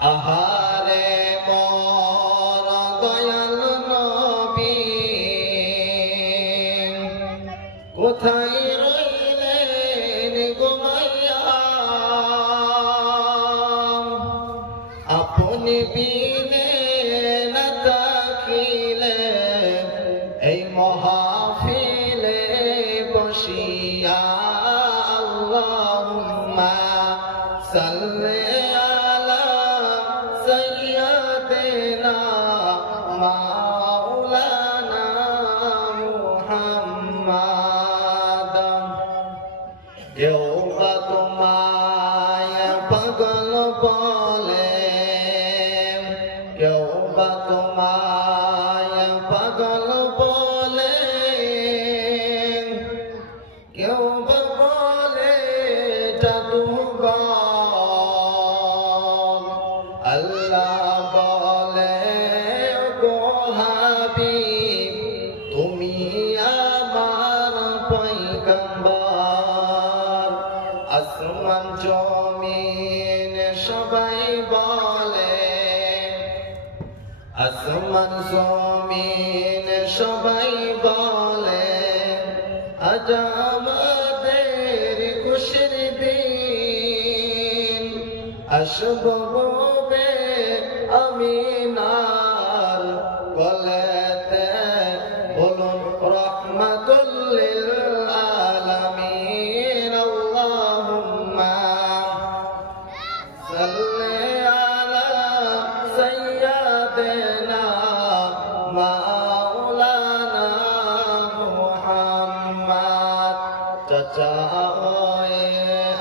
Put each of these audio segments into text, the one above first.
আহারে মোর দয়াল নবী কোথায় রইলেন ঘুমাইয়া আপনি বিনে না থাকিলে এই মাহফিলে বসিয়া আল্লাহুম্মা সাল্লি আলা সাইয়্যিদিনা মাওলানা মুহাম্মাদ কেউ বা তোমায় পাগল বলে কেউ বা তোমায় পাগল বলে কেউ বা বলে জাদুঘর আল্লাহ বলে গো হাবিব তুমি আমার পয়গম্বর আসমান জমিন সবাই বলে আসমান জমিন সবাই বলে আজ আমাদের খুশির দিন আসবো বে আমিনার গলেতে বলুন রহমাতুল লিল আলামিন আল্লাহুম্মা সাল্লি আলা সাইয়্যিদিনা মাওলানা মুহাম্মদ চাচা ওয়ে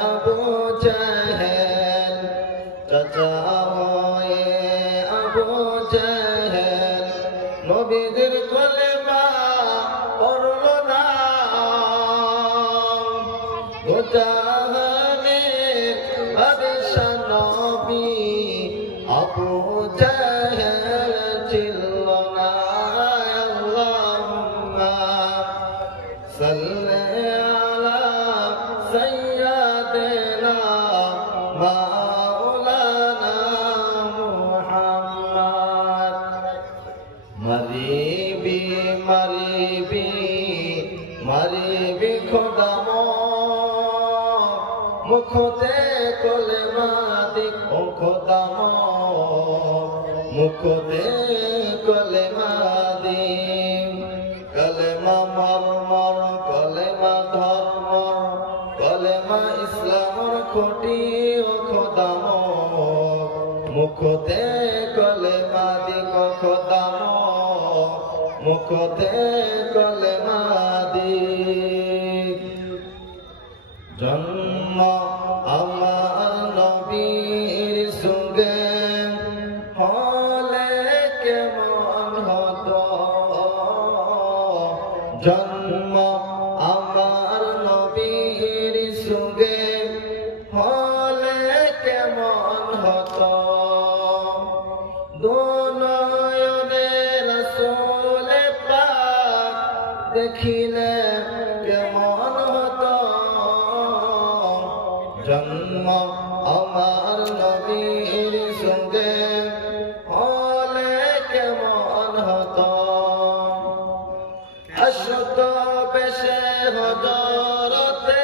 আবু জাহেল চাচা ওয়ে আবু জাহেল নবীদের কলেমা পড়লো না জাহানের বাদশা নবী আবু জাহেল ছিল না আল্লাহুম্মা সাল্লি আলা সাইয়্যিদিনা মাওলানা মুহাম্মদ মারিবি মারিবি খোদা মুখতে কলেমা দিক ও খোদা মুখতে কলেমা দিক কলেমা মর কলেমা ধর্ম কলেমা ইসলামর খুঁটি ও খোদা মুখতে কলেমা দিক ও খোদা মুখতে কলেমা দিক জন্ম আমার নবীর সঙ্গে হলে কেমন হতো জন্ম আমার নবীর সঙ্গে হলে কেমন হতো দুনয়নে রাসূল পাক দেখিলে কেমন হতো জন্ম আমার নবীর সঙ্গে হলে কেমন হতো আসত বেশে হজরতে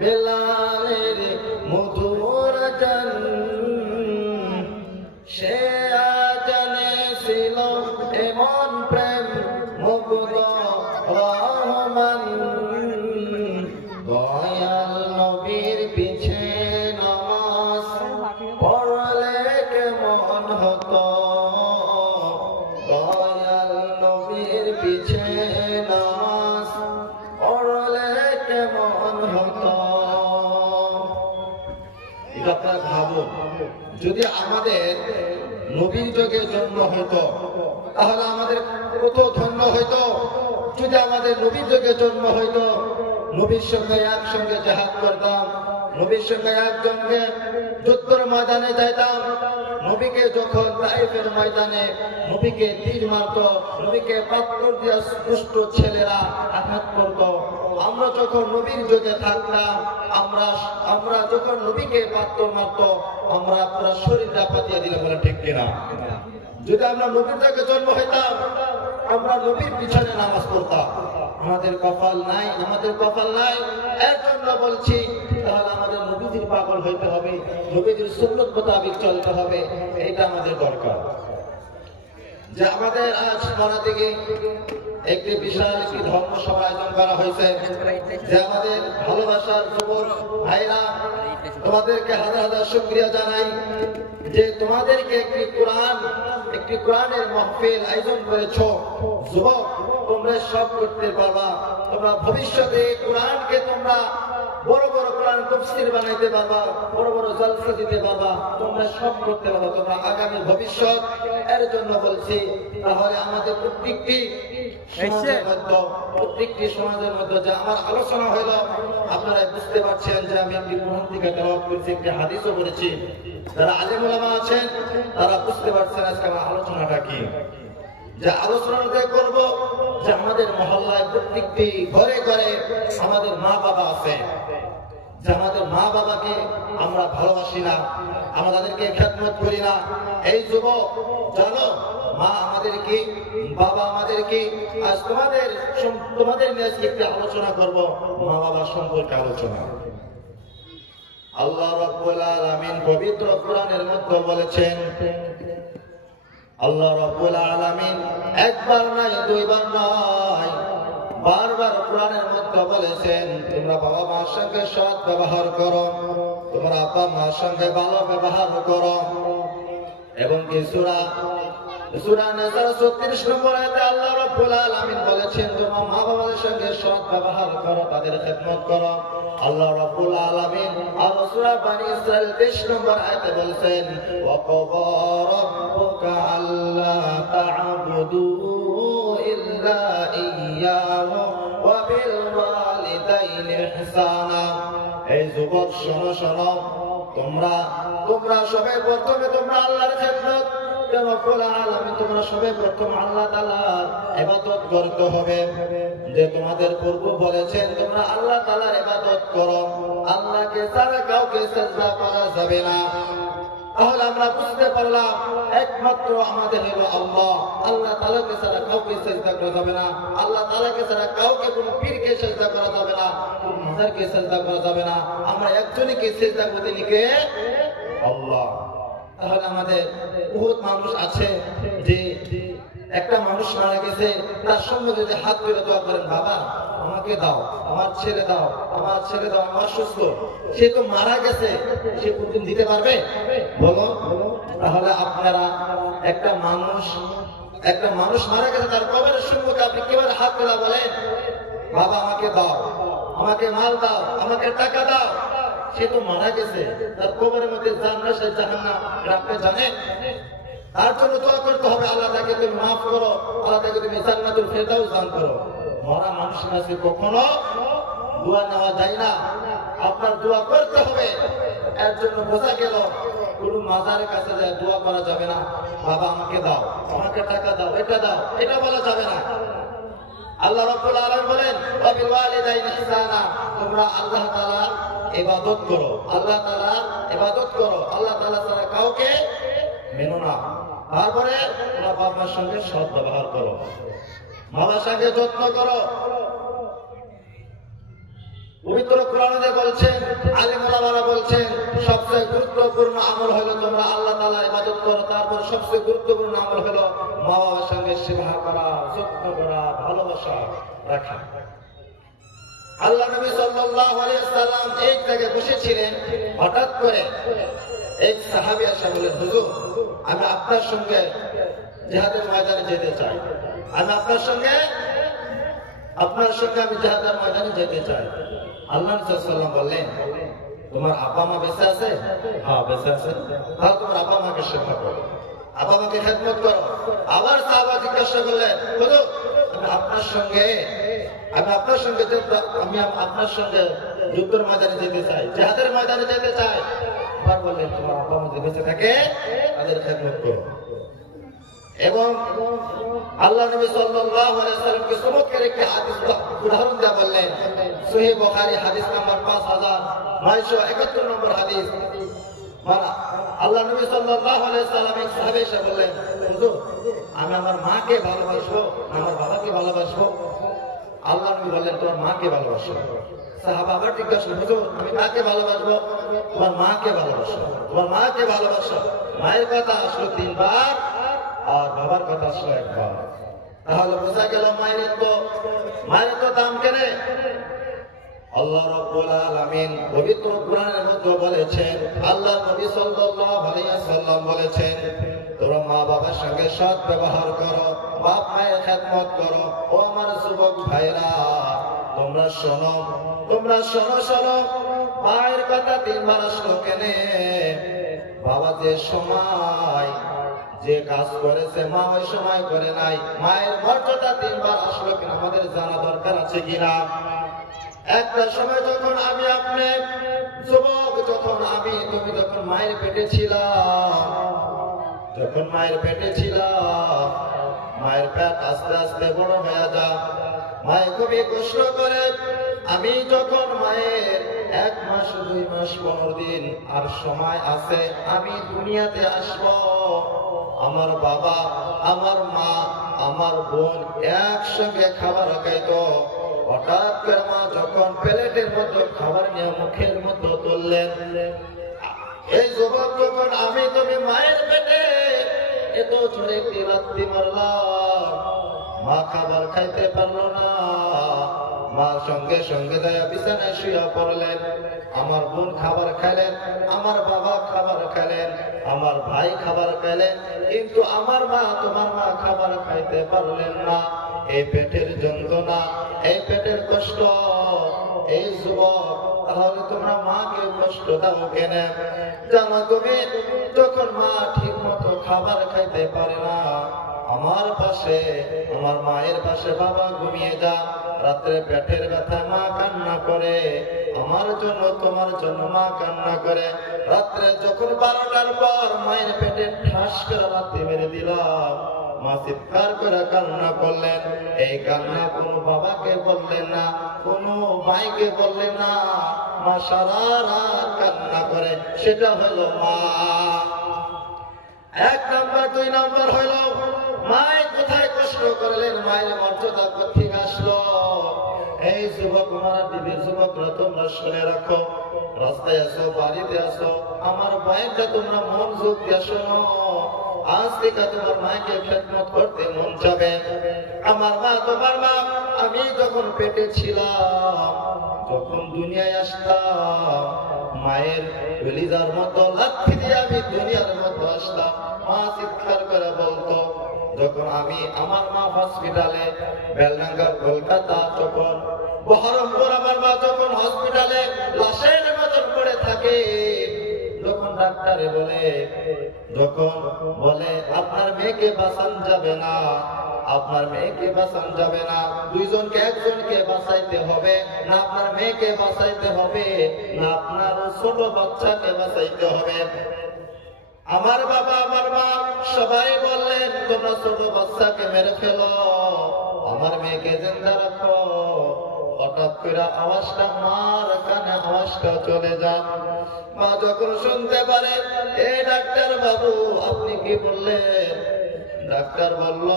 বেলালের মধুর গান সে আজানে ছিল এমন প্রেম মুগ্ধ রহমান দয়াল নবীর পিছে নামাজ পড়লে কেমন হতো দয়াল নবীর পিছে নামাজ পড়লে কেমন হতো এটা আপনারা ভাবুন যদি আমাদের নবীর যুগে জন্ম হতো তাহলে আমাদের কত ধন্য হইতো যদি আমাদের নবীর যুগে জন্ম হইতো নবীর সঙ্গে একসঙ্গে জিহাদ করতাম নবীর সঙ্গে একজনকে যুদ্ধের ময়দানে যাইতাম, নবীকে যখন তাইফের ময়দানে নবীকে তীর মারত, নবীকে পাথর দিয়ে দুষ্ট ছেলেরা আঘাত করত, আমরা যখন নবীর যুগে থাকতাম, আমরা যখন নবীকে পাথর মারত, আমরা পুরো শরীরটা পাতিয়ে দিলে বলে ঠিক কিনা? যদি আমরা নবীর যুগে জন্ম হইতাম, আমরা নবীর পিছনে নামাজ পড়তাম। আমাদের কপাল নাই, আমাদের কপাল নাই। এর জন্য বলছি, তাহলে আমাদের নবীজির পাগল হইতে হবে, নবীজির সুন্নত মোতাবেক চলতে হবে। এটা আমাদের দরকার। যে আমাদের আজ মারা থেকে একটি বিশাল একটি ধর্মসভা আয়োজন করা হয়েছে, যে আমাদের ভালোবাসার যুবক ভাইরা, তোমাদেরকে হাজার হাজার শুকরিয়া জানাই যে তোমাদেরকে একটি কোরআনের মাহফিল আয়োজন করেছ। যুবক, তোমরা সব করতে পারবা, তোমরা ভবিষ্যতে কোরআনকে তোমরা বড় বড় কোরআন তাফসীর বানাইতে পারবা, বড় বড় জলসা দিতে পারবা, তোমরা সব করতে পারবা, তোমরা আগামী ভবিষ্যৎ। এর জন্য বলছি, তাহলে আমাদের প্রত্যেকটি সমাজের মধ্যে যে আমার আলোচনা হইল, আপনারা বুঝতে পারছেন যে আমি একটি কোরআন থেকে তেলাওয়াত করেছি, একটি হাদিসও পড়েছি। যারা আলেম ওলামা আছেন তারা বুঝতে পারছেন আজকে আমার আলোচনাটা কি। যে আলোচনাটা করব যে আমাদের মহল্লায় প্রত্যেকটি ঘরে ঘরে আমাদের মা বাবা আছে, যে আমাদের মা বাবাকে আমরা ভালোবাসি না, আমরা তাদেরকে খেদমত করি না। এই যুবক জানো, মা আমাদের কি, বাবা আমাদের কি। আজ তোমাদের নিয়ে একটি আলোচনা করব, মা বাবা সম্পর্কে আলোচনা। আল্লাহ রাব্বুল আলামিন পবিত্র কোরআনের মধ্যে বলেছেন, আল্লাহ রাব্বুল আলামিন একবার নয়, দুইবার নয়, বারবার কোরআনের মধ্যে বলেছেন, তোমরা বাবা মার সঙ্গে সৎ ব্যবহার করো, তোমরা আব্বা মার সঙ্গে ভালো ব্যবহার করো। এবং কি সূরা নিসার 36 নম্বর আয়াতে আল্লাহ রাব্বুল আলামিন বলেছেন, তোমরা মা বাবার সঙ্গে সৎ ব্যবহার করো, তাদের খেদমত করো। আল্লাহ রাব্বুল আলামিন আর সূরা বনী ইসরাঈল 23 নম্বর আয়াতে বলেছেন, ওয়া ক্বাদা রাব্বুকা আল্লা তা'বুদু ইল্লা ইয়্যাহু ওয়া বিল ওয়ালিদাইনি ইহসানা। এই যুবক শোনো, শোনো, তোমরা সবাই প্রথমে তোমরা আল্লাহর খেদমত, তোমরা সবাই প্রথম আল্লাহ তাআলার ইবাদত করতে হবে। যে তোমাদের পূর্ব বলেছেন তোমরা আল্লাহ তাআলার ইবাদত করো, আল্লাহকে ছাড়া কাউকে সিজদা করা যাবে না। তাহলে আমরা বুঝতে পারলাম একমাত্র আমাদের হলো আল্লাহ, আল্লাহ তাআলাকে ছাড়া কাউকে সিজদা করা যাবে না, আল্লাহ তাআলাকে ছাড়া কাউকে কোনো পীরকে সিজদা করা যাবে না, কোনো মাজারকে সিজদা করা যাবে না। আমরা একজনকে সিজদা করতে লিখে আল্লাহ। তাহলে আমাদের বহুত মানুষ আছে যে একটা মানুষ মারা গেছে, তার সঙ্গে যদি হাত তুলে দোয়া করেন, বাবা আমাকে দাও, আমার ছেলে দাও, আমার ছেলে দাও, আমার সুস্থ, সে তো মারা গেছে, সে কোনদিন দিতে পারবে বলো? তাহলে আপনারা একটা মানুষ মারা গেছে, তার কবরের সম্মুখে আপনি কিভাবে হাত তোলা বলেন, বাবা আমাকে দাও, আমাকে মাল দাও, আমাকে টাকা দাও? সে তো মারা গেছে, তার কবরের মধ্যে জান্নাত সে জাহান্নাম আপনি জানেন? তার জন্য দোয়া করতে হবে, আল্লাহ তাকে তুমি মাফ করো, আল্লাহ তাকে তুমি জান্নাতুল ফেরদাউস দান করো। মরা মানুষের কাছে কখনো দোয়া নেওয়া যায় না, আপনার দোয়া করতে হবে। এর জন্য বোঝা গেল কোনো মাজারের কাছে যায় দোয়া করা যাবে না, বাবা আমাকে দাও, আমাকে টাকা দাও, এটা দাও, এটা বলা যাবে না। আল্লাহ রাব্বুল আলামিন বলেন, ওয়া বিল ওয়ালিদাইনি ইহসানা, তোমরা আল্লাহ তাআলার ইবাদত করো, আল্লাহ তাআলার ইবাদত করো, আল্লাহ তাআলা ছাড়া কাউকে মেনো না। তারপরে তোমরা বাবার সঙ্গে সৎ ব্যবহার করো, বাবার সঙ্গে যত্ন করো। পবিত্র কোরআনে বলছেন, আলেম ওলামারা বলছেন, সবচেয়ে গুরুত্বপূর্ণ আমল হলো তোমরা আল্লাহ তাআলার ইবাদত করো, তারপর সবচেয়ে গুরুত্বপূর্ণ আমল হলো মা বাবার সঙ্গে সেবা করা, যত্ন করা, ভালোবাসা রাখা। আল্লাহ নবী সাল্লাল্লাহু আলাইহি ওয়াসাল্লাম এক জায়গায় বসেছিলেন, হঠাৎ করে এক সাহাবী এসে বললেন, হুজুর আমি আপনার সঙ্গে জিহাদের ময়দানে যেতে চাই, আমি আপনার সঙ্গে আমি জিহাদের ময়দানে যেতে চাই। আল্লাহ নবী সাল্লাল্লাহু আলাইহি ওয়াসাল্লাম বললেন, তোমার আব্বা মা বেঁচে আছে? হ্যাঁ বেঁচে আছে। তাহলে তোমার আব্বা মাকে সেবা করো, আব্বা মাকে খেদমত করো। আবার সাহাবা জিজ্ঞাসা করলেন, হুজুর আমি আপনার সঙ্গে যুদ্ধের ময়দানে যেতে চাই, জিহাদের ময়দানে যেতে চাই। আবার বললেন তোমার আব্বা যদি বেঁচে থাকে তাদের খেদমত করো। এবং আল্লাহ নবী সাল্লাল্লাহু আলাইহি ওয়াসাল্লামকে চমৎকার একটি হাদিস উদাহরণ দেয়া বললেন। সহিহ বুখারী হাদিস নাম্বার 5971 নম্বর হাদিস। আল্লাহ নবী সাল্লাল্লাহু আলাইহি ওয়াসাল্লাম এক সাহাবী এসে বললেন, হুজুর আমি আমার মাকে ভালোবাসবো আমার বাবাকে ভালোবাসবো? আল্লাহ নবী বললেন তোমার মাকে ভালোবাসো। সাহাবা আবার জিজ্ঞাসা করলেন, হুজুর আমি কাকে ভালোবাসবো? তোমার মাকে ভালোবাসো, তোমার মাকে ভালোবাসো। মায়ের কথা আসলো 3 বার আর বাবার কথা আসলো 1 বার। তাহলে বোঝা গেল মায়ের তো দাম কেনে। আল্লাহ রাব্বুল আলামিন পবিত্র কোরআনের মধ্যে বলেছেন, আল্লাহ নবী সাল্লাল্লাহু আলাইহি ওয়াসাল্লাম বলেছেন, তোমরা মা বাবার সঙ্গে সৎ ব্যবহার করো, বাপ মায়ের খেদমত করো। ও আমার যুবক ভাইরা তোমরা শোনো মায়ের কথা 3 বার আসলো কেনে? বাবা যে সময় যে কাজ করেছে মা ওই সময় করে নাই। মায়ের মর্যাদা 3 বার আসলো কিনা আমাদের জানা দরকার আছে কিনা। একটা সময় যখন আমি আপনি যুবক, যখন তুমি যখন মায়ের পেটে ছিলাম, মায়ের পেট আস্তে আস্তে বড় হয়ে যায়, মায়ের খুবই কষ্ট করে। আমি যখন মায়ের 1 মাস 2 মাস 15 দিন আর সময় আছে আমি দুনিয়াতে আসব, আমার বাবা আমার মা আমার বোন একসঙ্গে খাবার খাইতো। হঠাৎ করে মা যখন প্লেটের মতো খাবার নিয়ে মুখের মতো তুললেন, এই যুবক যখন তুমি মায়ের পেটে এত জোরে একটি লাথি মারলাম, মা খাবার খাইতে পারলো না। মা সঙ্গে সঙ্গে যায় বিছানায় শুয়ে পড়লেন। আমার বোন খাবার খাইলেন, আমার বাবা খাবার খাইলেন, আমার ভাই খাবার খাইলেন, কিন্তু আমার মা তোমার মা খাবার খাইতে পারলেন না। এই পেটের যন্ত্রণা, এই পেটের কষ্ট। এই যুবক তাহলে তোমরা মাকে কষ্ট দাও কেন? জানো তুমি যখন মা ঠিক মতো খাবার খাইতে পারে না, আমার পাশে আমার মায়ের পাশে বাবা ঘুমিয়ে যা, রাত্রে পেটের ব্যথা মা কান্না করে, আমার জন্য তোমার জন্য মা কান্না করে। রাত্রে যখন 12টার পর মায়ের পেটে ঠাস করে লাথি মেরে দিলাম, মা চিৎকার করে কান্না করলেন। এই কান্না কোনো বাবাকে বললেন না, কোনো ভাইকে বললেন না, মা সারা রাত কান্না করে। সেটা হলো মা। 1 নম্বর। 2 নম্বর হইল মায় কোথায় কষ্ট করলেন, মায়ের মর্যাদা কোথেকে আসলো? এই যুবক মারা দিদির যুবকরা তোমরা শুনে রাখো, রাস্তায় আসো বাড়িতে আসো, আমার ভাইটা তোমরা মনোযোগ দিয়ে শোনো। আজ থেকে তোমার মাকে খেদমত করতে মন যাবে। আমার মা তোমার মা আমি যখন পেটে ছিলাম, যখন দুনিয়ায় আসতাম, মায়ের কলিজার মতো লাথি দিয়ে আমি দুনিয়ার মতো আসলাম। মা চিৎকার করে বলতো। যখন আমার মা হসপিটালে বেলডাঙ্গা কলকাতা, তখন বহরমপুর আমার মা যখন হসপিটালে লাশের মতন পড়ে থাকে, যখন ডাক্তারে বলে আপনার মেয়েকে বাঁচান যাবে না, আপনার মেয়েকে বাঁচান যাবে না, 2 জনকে 1 জনকে বাঁচাইতে হবে, না আপনার মেয়েকে বাঁচাইতে হবে, না আপনার ছোট বাচ্চাকে বাঁচাইতে হবে। আমার বাবা আমার মা সবাই বললেন তোমরা ছোট বাচ্চাকে মেরে ফেলো, আমার মেয়েকে জিন্দা রাখো। হঠাৎ করে আওয়াজটা মার কানে আওয়াজটা চলে যায়। মা যখন শুনতে পারে, এ ডাক্তার বাবু আপনি কি বললেন? ডাক্তার বলল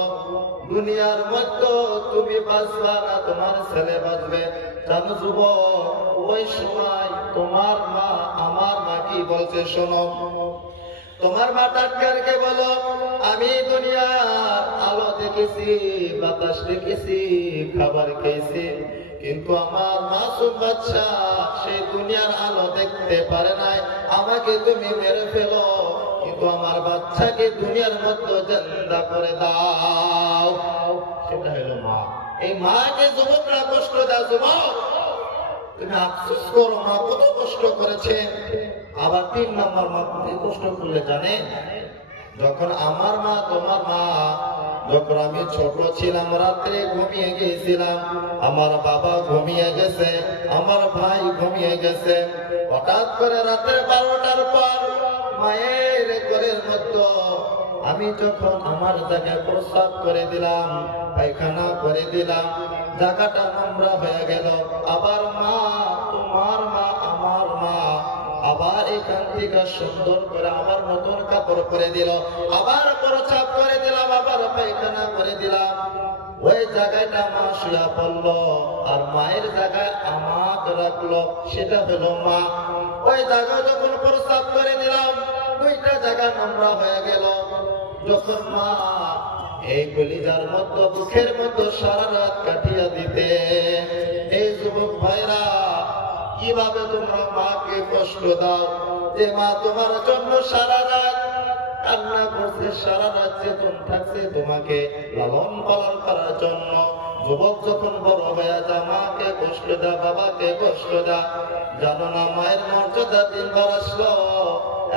দুনিয়ার মধ্যে তুমি বাঁচবা না, তোমার ছেলে বাঁচবে। জানো যুবক, ওই সময় তোমার মা আমার মা কি বলছে শোনো। তোমার মা ডাক্তারকে বলো আমি দুনিয়ার আলো দেখেছি, বাতাস দেখেছি, খাবার খেয়েছি, কিন্তু আমার মাসুম বাচ্চা সেই দুনিয়ার আলো দেখতে পারে নাই। আমাকে তুমি মেরে ফেলো, কিন্তু আমার বাচ্চাকে দুনিয়ার মধ্যে জিন্দা করে দাও। সেটা হলো মা। এই মাকে যুবকরা কষ্ট দাও। যুবক তুমি আফসোস করো, মা কত কষ্ট করেছে। আবার 3 নম্বর মা কত কষ্ট করলে জানেন? যখন আমার মা তোমার মা যখন আমি ছোট ছিলাম রাত্রে ঘুমিয়ে গিয়েছিলাম, আমার বাবা ঘুমিয়ে গেছে, আমার ভাই ঘুমিয়ে গেছে। হঠাৎ করে রাতে 12টার পর মায়ের কোলের মধ্যে আমি যখন আমার জায়গায় প্রস্রাব করে দিলাম, পায়খানা করে দিলাম, জায়গাটা নোংরা হয়ে গেল। আবার মা, তোমার মা, আমার মা আবার এখান থেকে সুন্দর করে আমার নতুন কাপড় করে দিল, আবার প্রস্রাব করে দিলাম, আবার পায়খানা করে দিলাম। ওই জায়গাটা মা শুয়া পড়লো, আর মায়ের জায়গায় আমাকে রাখলো, সেটা হলো মা। ওই জায়গায় যখন প্রস্রাব করে দিলাম, দুইটা জায়গা নোংরা হয়ে গেল। যখন মা এই কলিজার মতো দুঃখের মতো সারা রাত কাটিয়ে দিতে, এই যুবক ভাইরা কিভাবে তোমরা মাকে কষ্ট দাও, যে মা তোমার জন্য সারা রাত কান্না করছে, সারা রাত চেতন থাকছে তোমাকে লালন পালন করার জন্য। যুবক যখন বড় হয়ে যায় মাকে কষ্ট দেয়, বাবাকে কষ্ট দেয়, জানো না মায়ের মর্যাদা দিনবার আসলো।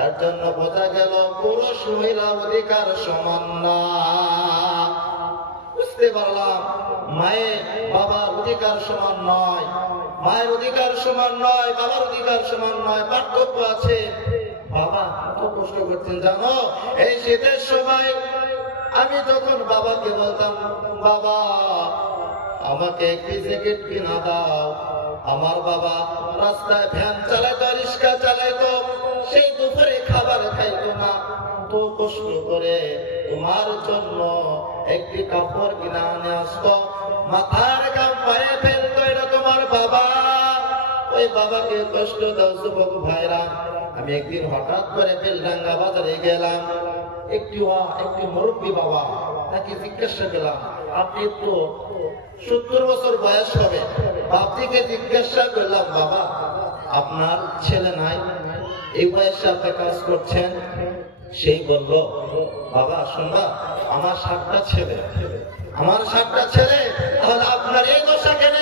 এর জন্য বোঝা গেল পুরুষ মহিলা অধিকার সমান না। বুঝতে পারলাম মায়ের বাবার অধিকার সমান নয়, মায়ের অধিকার সমান নয়, বাবার অধিকার সমান নয়, পার্থক্য আছে। বাবা কত কষ্ট করছেন জানো, এই শীতের সময় আমি যখন বাবাকে বলতাম, বাবা আমাকে একটি জ্যাকেট কিনা দাও, আমার বাবা রাস্তায় ভ্যান চালাইতো, রিক্সা চালাইতো, সেই দুপুরে খাবার খাইতো না, তো কষ্ট করে তোমার জন্য একটি কাপড় কিনা আনে আসতো, মাথার গাম পায়ে ফেলতো, এটা তোমার বাবা। ওই বাবাকে কষ্ট দাও যুবক ভাইরা। আমি একদিন হঠাৎ করে বেলডাঙ্গা বাজারে গেলাম, একটি মুরব্বী বাবা, তাকে জিজ্ঞাসা করলাম, আপনি তো 70 বছর বয়স হবে, বাপজিকে জিজ্ঞাসা করলাম, বাবা আপনার ছেলে নাই, এই বয়সে আপনি কাজ করছেন? সেই বলল, বাবা শুনবা, আমার 7টা ছেলে, আমার 7টা ছেলে, তাহলে আপনার এই দশা কেন?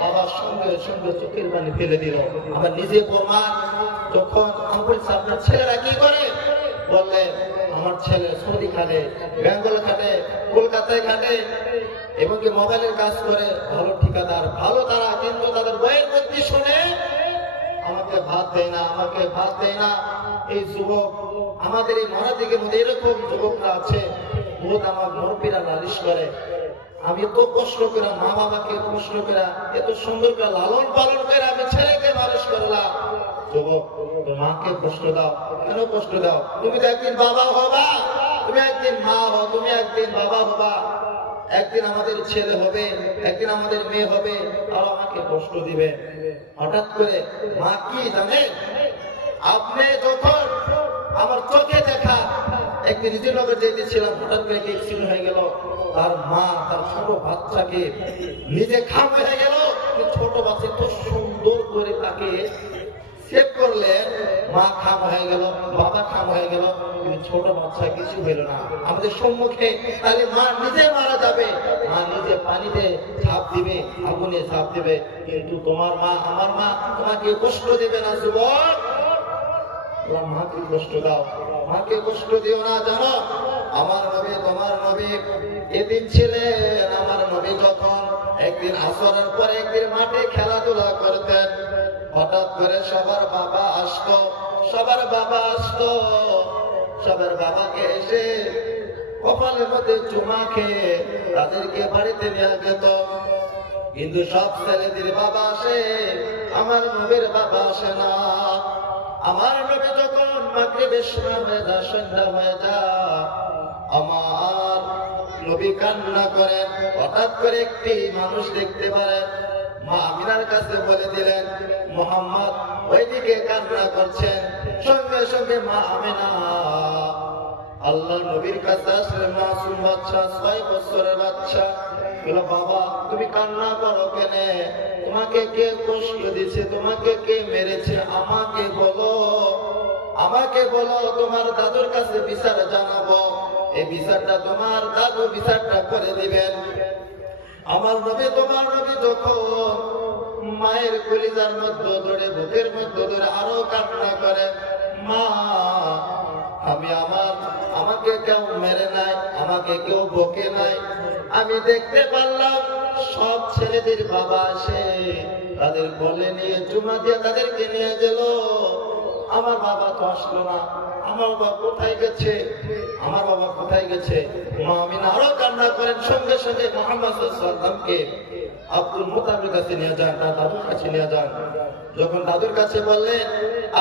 বাবা সঙ্গে সঙ্গে চোখের পানি ফেলে দিল। আমার নিজে প্রমাণ। তখন আমি বলছি, আপনার ছেলেরা কি করে? বললেন, আমার ছেলে সৌদি খাটে, বেঙ্গল খাটে, কলকাতায় খাটে, এবং কি মোবাইলের কাজ করে, ভালো ঠিকাদার, ভালো তারা, কিন্তু তাদের বইয়ের বুদ্ধি শুনে আমাকে ভাত দেয় না, আমাকে ভাত দেয় না। এই যুবক আমাদের এই মহাদিকের মধ্যে এরকম যুবকরা আছে, বহুত আমার মুরব্বীরা নালিশ করে, আমি এত কষ্ট করে মা বাবাকে কষ্ট করে এত সুন্দর করে লালন পালন করে আমি ছেলেকে মানুষ করলাম। যুবক মাকে কষ্ট দাও, কেন কষ্ট দাও? তুমি তো একদিন বাবা হবা, তুমি একদিন মা হো, তুমি একদিন বাবা হবা, একদিন আমাদের ছেলে হবে, একদিন আমাদের মেয়ে হবে, আর আমাকে কষ্ট দিবে। হঠাৎ করে মা কি জানে, আপনি যখন আমার চোখে দেখা, একদিন নিজেনগর যেতেছিলাম, হঠাৎ করে অ্যাক্সিডেন্ট হয়ে গেল, তার মা তার ছোট বাচ্চাকে নিজে খাম হয়ে গেল, ছোট বাচ্চা তো সুন্দর করে তাকে সেভ করলেন, মা খাম হয়ে গেল, বাবা খাম হয়ে গেল, কিন্তু ছোট বাচ্চা কিছু হইল না আমাদের সম্মুখে। তাহলে মা নিজে মারা যাবে, মা নিজে পানিতে ঝাঁপ দিবে, আগুনে ঝাঁপ দিবে, কিন্তু তোমার মা, আমার মা তোমাকে কষ্ট দেবে না। যুবক মাকে কষ্ট দাও, মাকে কষ্ট দিও না। জানো আমার নবী, তোমার নবী এদিন ছিলেন, আমার নবী যখন একদিন আসরের পরে একদিন মাঠে খেলাধুলা করতেন, হঠাৎ করে সবার বাবা আসতো, সবার বাবা আসতো, সবার বাবাকে এসে কপালের মধ্যে চুমা খেয়ে তাদেরকে বাড়িতে নিয়ে যেত। কিন্তু সব ছেলেদের বাবা আসে, আমার নবীর বাবা আসে না। আমার নবী যখন মাগরিবের সময় হয়ে যায়, সন্ধ্যা হয়ে যায়, আমার নবী কান্না করেন। হঠাৎ করে একটি মানুষ দেখতে পারেন, মা আমিনার কাছে বলে দিলেন, মুহাম্মদ ওইদিকে কান্না করছেন। সঙ্গে সঙ্গে মা আমিনা আল্লাহ নবীর কাছে আসলেন, মাসুম বাচ্চা, 6 বছরের বাচ্চা। বলল, বাবা তুমি কান্না করো কেন? তোমাকে কে কষ্ট দিয়েছে? তোমাকে কে মেরেছে? আমাকে বলো, আমাকে বলো, তোমার দাদুর কাছে বিচার জানাবো, এই বিচারটা তোমার দাদু বিচারটা করে দিবেন। আমার নবী, তোমার নবী যখন মায়ের কলিজার মধ্যে ধরে, বুকের মধ্যে ধরে আরো কান্না করে, মা আমি আমাকে কেউ মেরে নাই, আমাকে কেউ বকে নাই। আমি দেখতে পারলাম সব ছেলেদের বাবা আসে, তাদের কোলে নিয়ে চুমা দিয়ে তাদেরকে নিয়ে গেল। আমার বাবা তো আসলো না, আমার বাবা কোথায় গেছে, আমার বাবা কোথায় গেছে? মা আমিনা আরো কান্না করেন। সঙ্গে সঙ্গে মুহাম্মদ সাল্লাল্লাহু আলাইহি ওয়াসাল্লামকে আব্দুল মুত্তালিবের কাছে নিয়ে যান, তার দাদুর কাছে নিয়ে যান। যখন দাদুর কাছে বললেন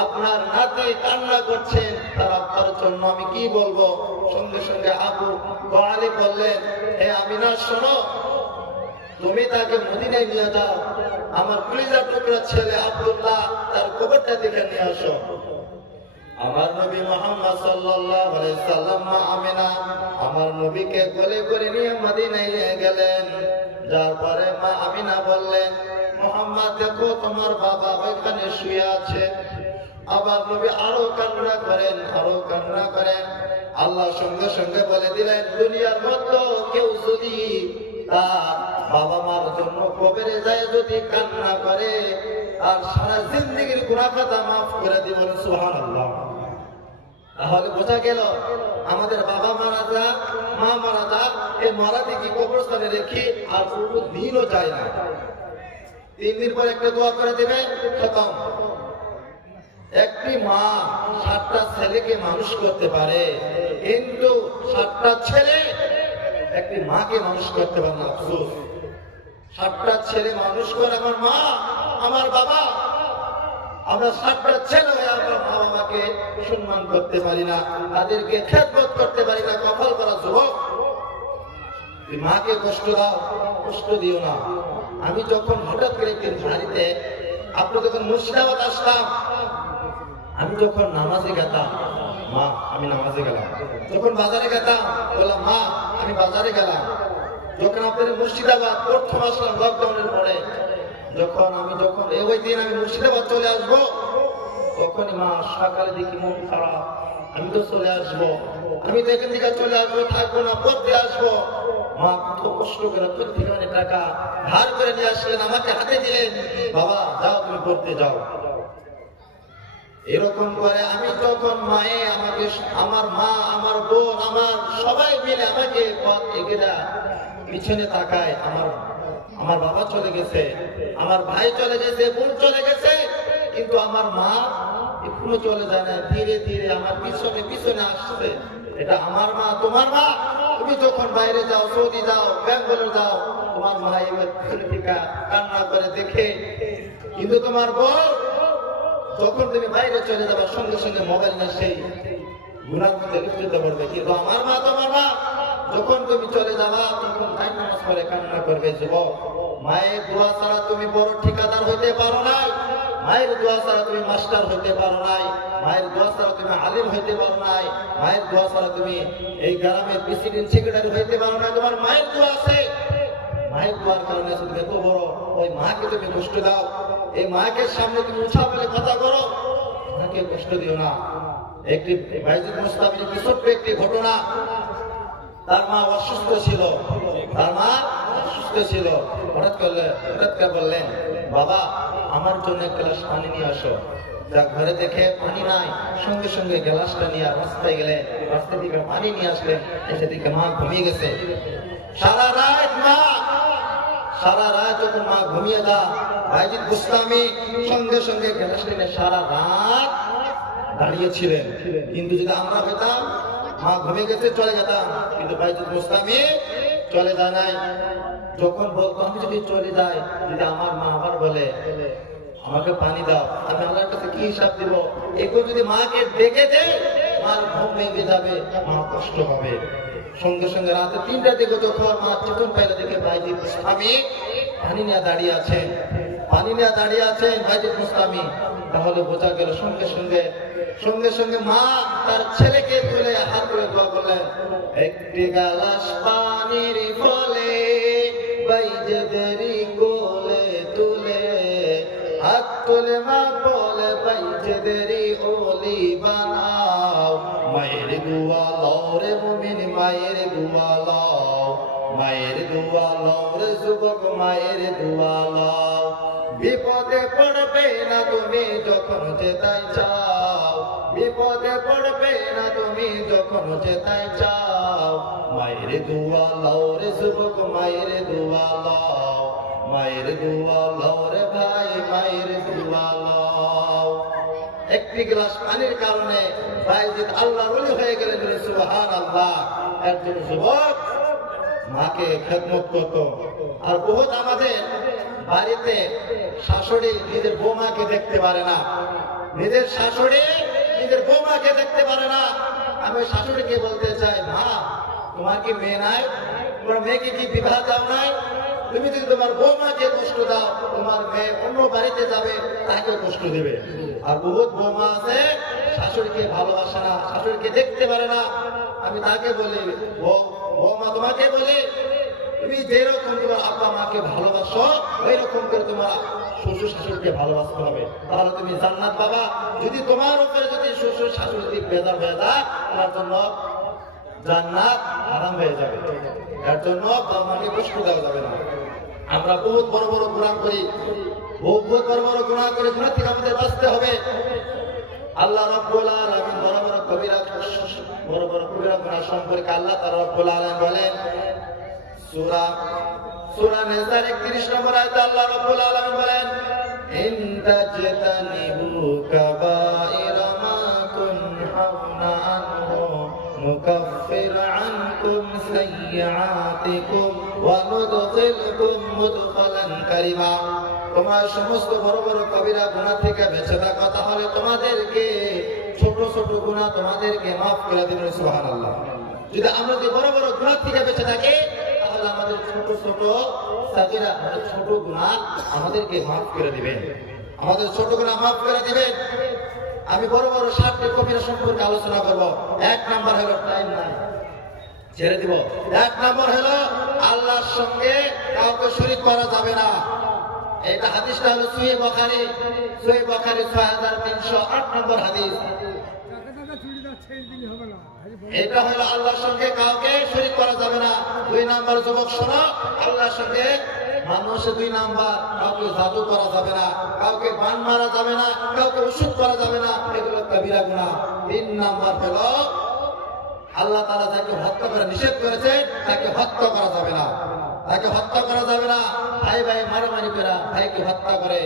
আপনার নাতি কান্না করছেন, তার আব্বার জন্য আমি কি বলবো? সঙ্গে সঙ্গে আবু তালিব বললেন, হে আমিনা শোনো, তুমি তাকে মদিনায় নিয়ে যাও, আমার কলিজার টুকরা ছেলে আব্দুল্লাহ তার কবরটা দেখে নিয়ে আসো। আমার নবী মুহাম্মদ সাল্লাল্লাহু আলাইহি সাল্লাম মা আমিনা আমার নবীকে কোলে করে নিয়ে মদিনায় নিয়ে গেলেন। যার পরে মা আমিনা বললেন, মুহাম্মদ দেখো তোমার বাবা ওইখানে শুয়ে আছে। আবার নবী আরো কান্না করেন, আরো কান্না করেন। আল্লাহ সঙ্গে সঙ্গে বলে দিলেন, দুনিয়ার মধ্যে কেউ যদি তার বাবা মার জন্য কবরে যায় যদি কান্না করে, আর সারা জিন্দেগির গুনাহ খাতা মাফ করে দিবেন। সুবহানাল্লাহ। তাহলে বোঝা গেল আমাদের বাবা মারা যাক, মা মারা যাক, এই মারা দিকে কবরস্থানে রেখে আর পুরো দিনও যায় না। 3 দিন পর একটা দোয়া করে দেবে, খতম। একটি মা 7টা ছেলেকে মানুষ করতে পারে, কিন্তু 7টা ছেলে একটি মাকে মানুষ করতে পারে না। আফসোস। 7টা ছেলে মানুষ করে আমার মা, আমার বাবা, আমরা 7টা ছেলে হয়ে আমরা মা বাবাকে সম্মান করতে পারি না, তাদেরকে খেদমত করতে পারি না। কপাল করা যুবক, মাকে কষ্ট দাও, কষ্ট দিও না। আমি যখন হঠাৎ করে একদিন বাড়িতে, আপনি যখন মুর্শিদাবাদ আসলাম, আমি যখন নামাজে গেতাম, মা আমি নামাজে গেলাম। যখন বাজারে গেতাম, বললাম মা আমি বাজারে গেলাম। যখন আপনাদের মুর্শিদাবাদ প্রথম আসলাম লকডাউনের পরে, যখন ওই দিন আমি মুর্শিদাবাদ চলে আসবো, তখনই মা সকালে দেখি মন খারাপ, আমি তো চলে আসবো, আমি তো এখান থেকে চলে আসবো, থাকবো না, পড়তে আসবো। মা কত কষ্ট করে প্রত্যেক টাকা ধার করে নিয়ে আসলেন, আমাকে হাতে দিলেন, বাবা যাও তুমি পড়তে যাও। এরকম করে আমি যখন মায়ে আমাকে, আমার মা, আমার বোন, আমার সবাই মিলে আমাকে পথ এগিয়ে দেয়, পিছনে তাকায়, আমার বাবা চলে গেছে, আমার ভাই চলে গেছে, বোন চলে গেছে, কিন্তু আমার মা এখনো চলে যায় না। ধীরে ধীরে আমার পিছনে পিছনে আসছে। এটা আমার মা, তোমার মা। তুমি যখন বাইরে যাও, সৌদি যাও, বেঙ্গালোর যাও, তোমার মা এবার কান্না করে দেখে। কিন্তু তোমার বোন যখন তুমি বাইরে চলে যাবে, সঙ্গে সঙ্গে মোবাইল না সেই গুনার মধ্যে লিপ্ত হতে পারবে। কিন্তু আমার মা, তোমার মা, যখন তুমি চলে যাবা তখন নামাজ পড়ে কান্না করবে। যুবক, মায়ের দোয়া ছাড়া তুমি বড় ঠিকাদার হইতে পারো নাই, মায়ের দোয়া ছাড়া তুমি মাস্টার হইতে পারো নাই, মায়ের দোয়া ছাড়া তুমি আলিম হইতে পারো নাই, মায়ের দোয়া ছাড়া তুমি এই গ্রামের প্রেসিডেন্ট সেক্রেটারি হইতে পারো না। তোমার মায়ের দোয়া আছে, মায়ের দোয়ার কারণে তুমি এত বড়। ওই মাকে তুমি কষ্ট দাও, এই মাকে সামনে তুমি উৎসাহ পেলে কথা করো, মাকে কষ্ট দিও না। একটি বাইজিদ মুস্তাফির ছোট্ট একটি ঘটনা, তার মা অসুস্থ ছিল, হঠাৎ করে বললেন, বাবা আমার জন্য এক গ্লাস পানি নিয়ে আসো। যা ঘরে দেখে পানি নাই, সঙ্গে সঙ্গে গ্লাসটা নিয়ে রাস্তায় গেলে, রাস্তা থেকে পানি নিয়ে আসলেন। এসে দিকে মা ঘুমিয়ে গেছে। সারা রাত যখন মা ঘুমিয়ে যা, বাইজিদ বুস্তামি সঙ্গে সঙ্গে গ্লাস নিয়ে সারা রাত দাঁড়িয়েছিলেন। কিন্তু যদি আমরা হইতাম, মা ঘুমিয়ে গেছে চলে যেতাম, কিন্তু বাইজিদ বুস্তামি চলে যায় নাই। যখন বলতো আমি যদি চলে যাই, যদি আমার মা আবার বলে আমাকে পানি দাও, আমি আল্লাহর কাছে কি হিসাব দিব? এরপর যদি মাকে ডেকে দেয়, মার ঘুম ভেঙে যাবে, মা কষ্ট হবে। সঙ্গে সঙ্গে রাতে 3টার দিকে যখন মা চেতন পাইলে দেখে বাইজিদ বুস্তামি পানি নিয়ে দাঁড়িয়ে আছেন, বাইজিদ বুস্তামি। তাহলে বোঝা গেল সঙ্গে সঙ্গে মা তার ছেলেকে তুলে হাত করে দোয়া করলেন, একটি গ্লাস পানির ফলে বাইজিদেরই কোলে তুলে হাত তুলে মা বলে বাইজিদেরই ওলি বানাও। মায়ের দোয়া লও রে মুমিন, মায়ের দোয়া লও, মায়ের দোয়া লও রে যুবক, মায়ের দোয়া লও। বিপদে পড়বে না তুমি যখন যেতাই চাও, বিপদে পড়বে না তুমি যখন যেতাই চাও, মায়ের দোয়া লও রে যুবক, মায়ের দোয়া লও, মায়ের দোয়া লও রে ভাই, মায়ের দোয়া লও। একটি গ্লাস পানির কারণে বাইজিদ আল্লাহর ওলি হয়ে গেলেন, সুবহানাল্লাহ। একজন যুবক মাকে খেদমত করত। আর বহুত আমাদের বাড়িতে শাশুড়ি নিজের বৌমাকে দেখতে পারে না, নিজের শাশুড়ি নিজের বৌমাকে দেখতে পারে না। আমি শাশুড়িকে বলতে চাই, মা তোমার কি মেয়ে নাই? তোমার মেয়েকে কি বিবাহ দাও নাই? তুমি যদি তোমার বৌমাকে কষ্ট দাও, তোমার মেয়ে অন্য বাড়িতে যাবে, তাকে কষ্ট দেবে। আর বহুত বৌমা আছে শাশুড়িকে ভালোবাসে না, শাশুড়িকে দেখতে পারে না। আমি তাকে বলি, বৌমা তোমাকে বলি, তুমি যেরকম তোমার আব্বা মাকে ভালোবাসো, ওই রকম করে তোমার শ্বশুর শাশুড়িকে ভালোবাসতে হবে, তাহলে তুমি জান্নাত পাবা। যদি তোমার উপরে যদি শ্বশুর শাশুড়ি বেজার হয়ে যায়, তোমার জন্য জান্নাত হারাম হয়ে যাবে। এর জন্য বাবাকে কষ্ট দেওয়া যাবে না। আমরা বহুত বড় বড় গুনাহ করি, বহুত বড় বড় গুনাহ করে, গুনাহ থেকে আমাদের বাঁচতে হবে। আল্লাহ রাব্বুল আলামিন বড় বড় কবিরা গুনাহ সম্পর্কে আল্লাহ তাআলা রাব্বুল আলামিন বলেন, সূরা নিসার 31 নম্বর আয়াতে আল্লাহ রাব্বুল আলামিন বলেন, ইন তাজতানিবু কাবাইরা মা তুনহাউনা আনহু নুকাফির আনকুম সাইয়্যাতিকুম ওয়া নুদখিলকুম মুদখালান কারীমা। তোমার সমস্ত বড় বড় কবিরা গুনাহ থেকে বেঁচে থাকো, তাহলে তোমাদেরকে ছোট ছোট গুনাহ তোমাদেরকে মাফ করে দেবেন, সুবহানাল্লাহ। যদি আমরা যে বড় বড় গুনাহ থেকে বেঁচে থাকি, তাহলে আমাদের ছোট ছোট সাগীরা, ছোট গুনাহ আমাদেরকে মাফ করে দিবেন, আমাদের ছোট গুনাহ মাফ করে দিবেন। আমি বড় বড় 7টি কবিরা সম্পর্কে আলোচনা করব। 1 নাম্বার হলো টাইম নাই, ছেড়ে দিব। 1 নাম্বার হলো আল্লাহর সঙ্গে কাউকে শরীক করা যাবে না। এটা হাদিসটা হলো সহিহ বুখারী 6308 নম্বর হাদিস। এটা হলো আল্লাহর সঙ্গে কাউকে শরীক করা যাবে না। 2 নাম্বার যুবক শোনো, আল্লাহর সঙ্গে মানুষের 2 নাম্বার, কাউকে জাদু করা যাবে না, কাউকে বান মারা যাবে না, কাউকে ওষুধ করা যাবে না, এগুলো কবিরা গুনাহ। 3 নাম্বার হলো আল্লাহ তাআলা যাকে হত্যা করে নিষেধ করেছে, তাকে হত্যা করা যাবে না, তাকে হত্যা করা যাবে না। ভাই ভাই মারামারি করে ভাইকে হত্যা করে,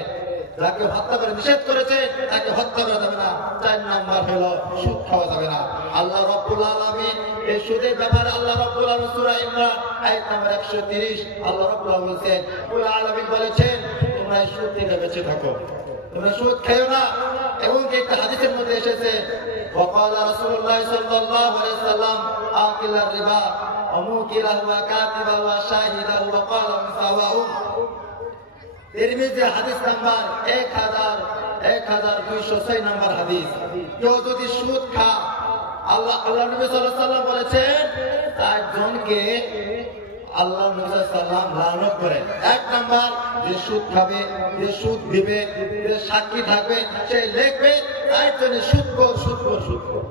যাকে হত্যা করে নিষেধ করেছে, তাকে হত্যা করা যাবে না। 4 নাম্বার হলো সুদ খাওয়া যাবে না। আল্লাহ রাব্বুল আলামিন এই সুদের ব্যাপারে আল্লাহ রাব্বুল আলামিন সূরা ইমরান আয়াত নম্বর 130 আল্লাহ রাব্বুল আলামিন বলেছেন, রাব্বুল আলামিন বলেছেন, তোমরা এই সুদ থেকে বেঁচে থাকো, তোমরা সুদ খেও না। এবং একটা হাদিসের মধ্যে এসেছে, وقال رسول الله صلى الله عليه وسلم آكل الربا وموكله وكاتبه وشاهده وقال مساواه। তিরমিজি হাদিস নাম্বার 1206 নম্বর হাদিস। কেউ যদি সুদ খায়, আল্লাহ নবী সাল্লাল্লাহু আলাইহি ওয়াসাল্লাম বলেছেন, তার জনকে আল্লাহ নবী সাল্লাল্লাহু আলাইহি ওয়াসাল্লাম লানত করেন। 1 নাম্বার, যে সুদ খাবে, যে সুদ দিবে, যে সাক্ষী থাকবে, সে লিখবে তার জন্য সুদখোর, সুদখোর, সুদখোর।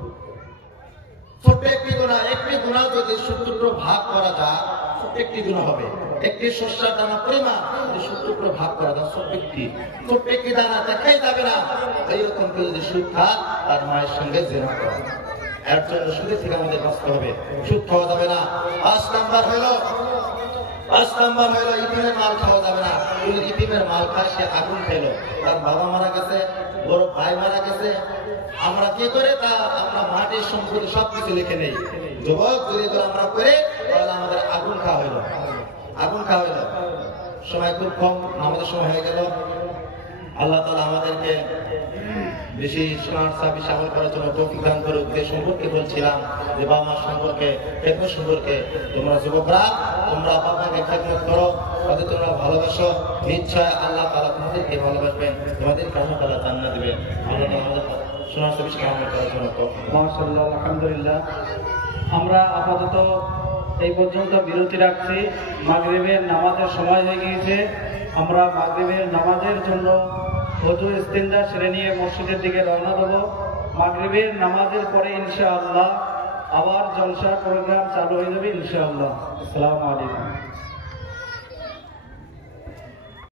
ছোট্ট একটি গুনাহ, একটি গুনাহ যদি 70 ভাগ করা যায়, ছোট্ট একটি গুনাহ হবে। একটি শস্যের দানা পরিমাণ যদি 70 ভাগ করা যায়, ছোট্ট একটি দানা দেখাই যাবে না। এইরকম কেউ যদি সুদ খায়, তার মায়ের সঙ্গে জিনা করে। এর জন্য সুদের থেকে আমাদের বাঁচতে হবে, সুদ খাওয়া যাবে না। 5 নাম্বার হলো ইতিমের মাল খাওয়া যাবে না। যদি ইতিমের মাল খায়, সে আগুন খেলো, তার বাবা মারা গেছে, বড় ভাই মারা গেছে, আমরা কি করে তা আমরা মাটির সম্পত্তি সবকিছু লিখে নেই। যুবক যদি আমরা করে, তাহলে আমাদের আগুন খাওয়া হইলো। সময় খুব কম, আমাদের সময় হয়ে গেল। আল্লাহ তাআলা আমাদেরকে বেশি স্মার্ট সার্ভিস আমল করার জন্য তৌফিক দান করুক। যে সম্পর্কে বলছিলাম, যে বাবা মা সম্পর্কে, খেদমত সম্পর্কে, তোমরা যুবকরা তোমরা বাবাকে খেদমত করো, তাদের তোমরা ভালোবাসো, নিশ্চয় আল্লাহ তাআলা তোমাদেরকে ভালোবাসবেন, তোমাদেরকে আল্লাহ তাআলা জান্নাত দিবেন। আল্লাহ আমাদের স্মার্ট সার্ভিস আমল করার জন্য মাশাআল্লাহ, আলহামদুলিল্লাহ। আমরা আপাতত এই পর্যন্ত বিরতি রাখছি। মাগরিবের নামাজের সময় হয়ে গিয়েছে। আমরা মাগরিবের নামাজের জন্য ওযু ইস্তিনজা সেরে নিয়ে মসজিদের দিকে রওনা দেব। মাগরিবের নামাজের পরে ইনশাআল্লাহ আবার জলসা প্রোগ্রাম চালু হয়ে যাবে ইনশাআল্লাহ। আসসালামু আলাইকুম।